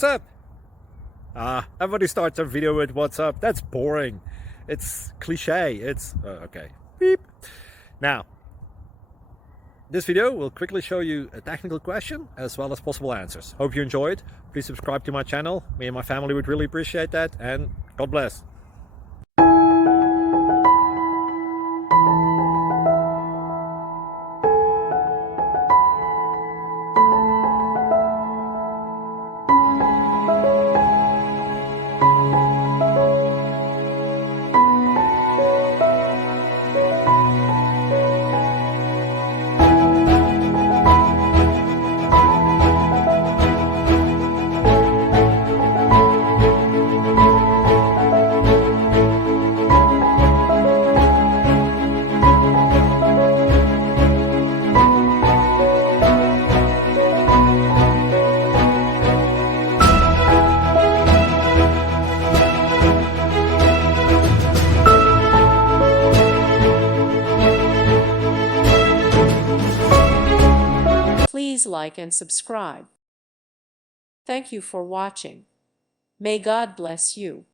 What's up? Everybody starts their video with what's up. That's boring. It's cliche. It's okay. Beep. Now, this video will quickly show you a technical question as well as possible answers. Hope you enjoyed. Please subscribe to my channel. Me and my family would really appreciate that, and God bless. Please like and subscribe. Thank you for watching. May God bless you.